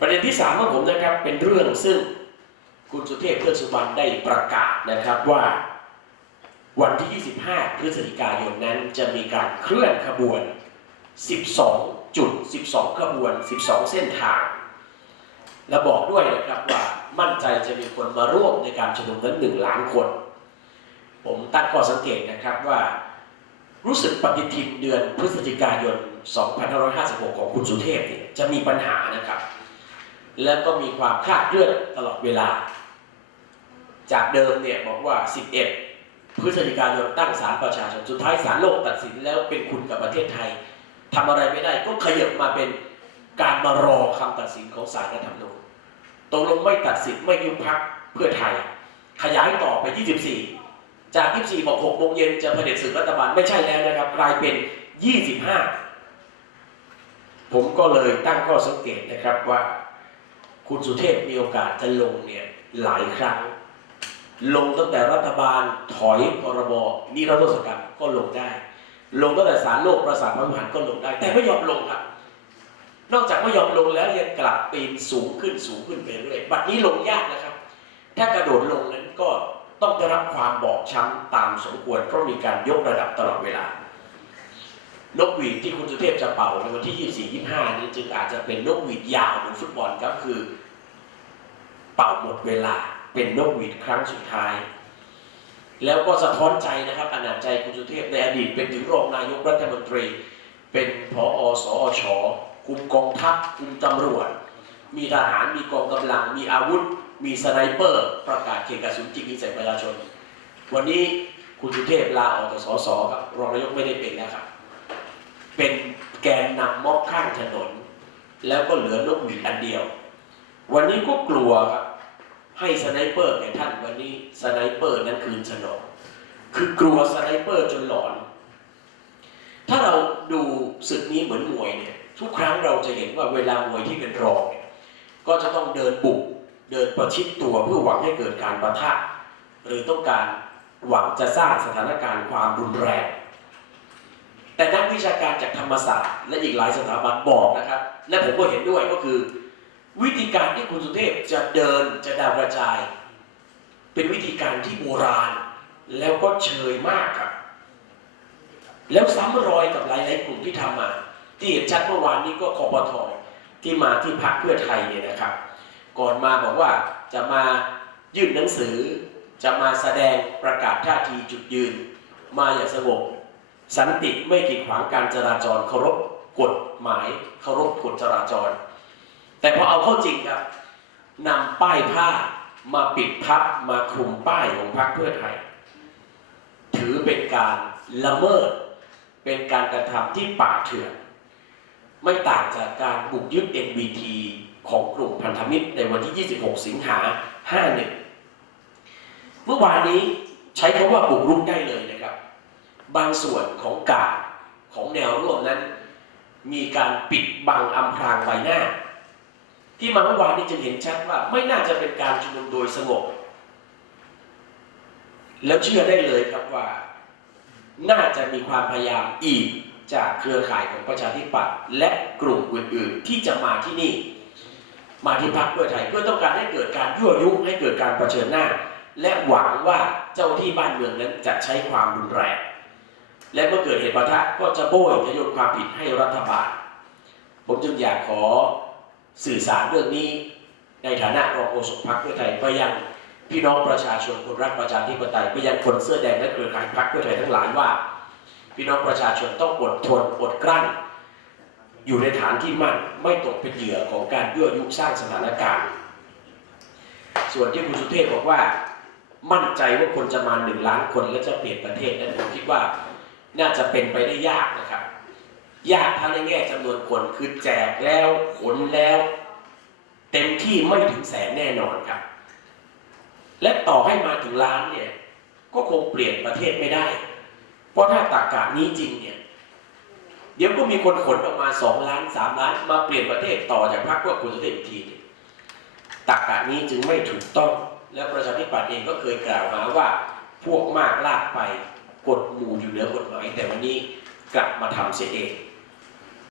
ประเด็นที่สามของผมนะครับเป็นเรื่องซึ่งคุณสุเทพเทือกสุบรรณได้ประกาศนะครับว่าวันที่ 25 พฤศจิกายนนั้นจะมีการเคลื่อนขบวน 12 จุด 12 ขบวน 12 เส้นทาง และบอกด้วยนะครับว่ามั่นใจจะมีคนมาร่วมในการชุมนุมนั้นหนึ่งล้านคน ผมตั้งข้อสังเกตนะครับว่า รู้สึกปฏิทินเดือนพฤศจิกายน 2556 ของคุณสุเทพเนี่ยจะมีปัญหานะครับ แล้วก็มีความคลาดเคลื่อนตลอดเวลา จากเดิมเนี่ยบอกว่า 11 พฤศจิกายนตั้งศาลประชาชนสุดท้ายศาลโลกตัดสินแล้วเป็นคุณกับประเทศไทยทำอะไรไม่ได้ก็ขยับมาเป็นการมารอคำตัดสินของศาลรัฐธรรมนูญตกลงไม่ตัดสินไม่ยุบพักเพื่อไทย ขยายต่อไป 24 จาก 24 บอก6โมงเย็นจะเผด็จศึกรัฐบาลไม่ใช่แล้วนะครับกลายเป็น 25 ผมก็เลยตั้งข้อสังเกตนะครับว่า คุณสุเทพมีโอกาสจะลงเนี่ยหลายครั้ง ลงตั้งแต่รัฐบาลถอยพรบนิรโทษกรรมก็ลงได้ ลงตั้งแต่สารโลกประสาทพระมหารก็ลงได้ แต่ไม่ยอมลงครับ นอกจากไม่ยอมลงแล้วยังกลับปีนสูงขึ้นสูงขึ้นไปเรื่อยบัดนี้ลงยากนะครับ ถ้ากระโดดลงนั้นก็ต้องได้รับความบอบช้ำตามสมควรเพราะมีการยกระดับตลอดเวลา นกหวีดที่คุณสุเทพจะเป่าในวันที่ 24 25 นี้จึงอาจจะเป็นนกหวีดยาวเหมือนฟุตบอลครับคือ เป่าหมดเวลา เป็นนกหวีดครั้งสุดท้าย แล้วก็สะท้อนใจนะครับอนาจใจคุณสุเทพในอดีตเป็นถึงรองนายกรัฐมนตรี เป็นผออสอชคุมกองทัพคุมตำรวจ มีทหารมีกองกำลัง มีอาวุธ มีสไนเปอร์ ประกาศเขตกระสุนจริงยิงใส่ประชาชน วันนี้คุณสุเทพลาออกจากสสครับรองนายกไม่ได้เป็นแล้วครับ เป็นแกนนำม็อบข้างถนน แล้วก็เหลือนกหวีดอันเดียว วันนี้ก็กลัวครับให้สไนเปอร์แก่ท่านวันนี้สไนเปอร์นั้นคืนสนองคือกลัวสไนเปอร์จนหลอน ถ้าเราดูศึกนี้เหมือนมวยเนี่ยทุกครั้งเราจะเห็นว่าเวลามวยที่เป็นรองเนี่ยก็จะต้องเดินบุกเดินประชิดตัวเพื่อหวังให้เกิดการประทะหรือต้องการหวังจะสร้างสถานการณ์ความรุนแรง แต่นักวิชาการจากธรรมศาสตร์ และอีกหลายสถาบันบอกนะครับ และผมก็เห็นด้วยก็คือ วิธีการที่คุณสุเทพจะเดินจะดาวกระจาย เป็นวิธีการที่โบราณ แล้วก็เชยมากครับ แล้วซ้ำรอยกับหลายๆกลุ่มที่ทำมา ที่เห็นชัดเมื่อวานนี้ก็คอปทที่มาที่พักเพื่อไทยเนี่ยนะครับ ก่อนมาบอกว่าจะมายื่นหนังสือ จะมาแสดงประกาศท่าทีจุดยืน มาอย่างสงบ สันติไม่กีดขวางการจราจรเคารพกฎหมายเคารพกฎจราจร แต่พอเอาเข้าจริงครับนำป้ายผ้ามาปิดพับมาคลุมป้ายของพรรคเพื่อไทย ถือเป็นการละเมิด เป็นการกระทำที่ป่าเถื่อน ไม่ต่างจากการบุกยึด NBT ของกลุ่มพันธมิตรในวันที่ 26 สิงหา 51 เมื่อวานนี้ใช้คำว่าบุกรุกได้เลยนะ บางส่วนของกาดของแนวร่วมนั้น มีการปิดบังอำพรางใบหน้า ที่มาเมื่อวานนี้จึงเห็นชัดว่าไม่น่าจะเป็นการชุมนุมโดยสงบ แล้วเชื่อได้เลยครับว่า น่าจะมีความพยายามอีกจากเครือข่ายของประชาธิปัตย์และกลุ่มอื่นๆ ที่จะมาที่นี่ มาที่พักเพื่อไทยเพื่อต้องการให้เกิดการยั่วยุให้เกิดการปรเชิญหน้า และหวังว่าเจ้าที่บ้านเมืองนั้นจะใช้ความรุนแรง และเมื่อเกิดเหตุปะทะก็จะโบยจะโยนความผิดให้รัฐบาล ผมจึงอยากขอสื่อสารเรื่องนี้ ในฐานะรองโฆษกพรรคเพื่อไทยไปยังพี่น้องประชาชนคนรักประชาธิปไตยไปยังคนเสื้อแดงและเครือข่ายพรรคเพื่อไทยทั้งหลายว่า พี่น้องประชาชนต้องอดทนอดกลั้น อยู่ในฐานที่มั่นไม่ตกเป็นเหยื่อของการยั่วยุสร้างสถานการณ์ ส่วนที่คุณสุเทพบอกว่า มั่นใจว่าคนจะมาหนึ่งล้านคนและจะเปลี่ยนประเทศนั้นผมคิดว่า น่าจะเป็นไปได้ยากนะครับ ยากทั้งในแง่จำนวนคนคือแจกแล้วขนแล้ว เต็มที่ไม่ถึงแสนแน่นอนครับ และต่อให้มาถึงล้านเนี่ย ก็คงเปลี่ยนประเทศไม่ได้ เพราะถ้าตากานี้จริงเนี่ยเดี๋ยวก็มีคนขนออกมาสองล้านสามล้าน มาเปลี่ยนประเทศต่อจากพรรคพวกคุณสุเทพอีกทีตากานี้จึงไม่ถูกต้อง และประชาธิปัตย์เองก็เคยกล่าวหาว่าพวกมากลากไป กฎหมู่อยู่เหนือกฎหมายแต่วันนี้กลับมาทำเสียเอง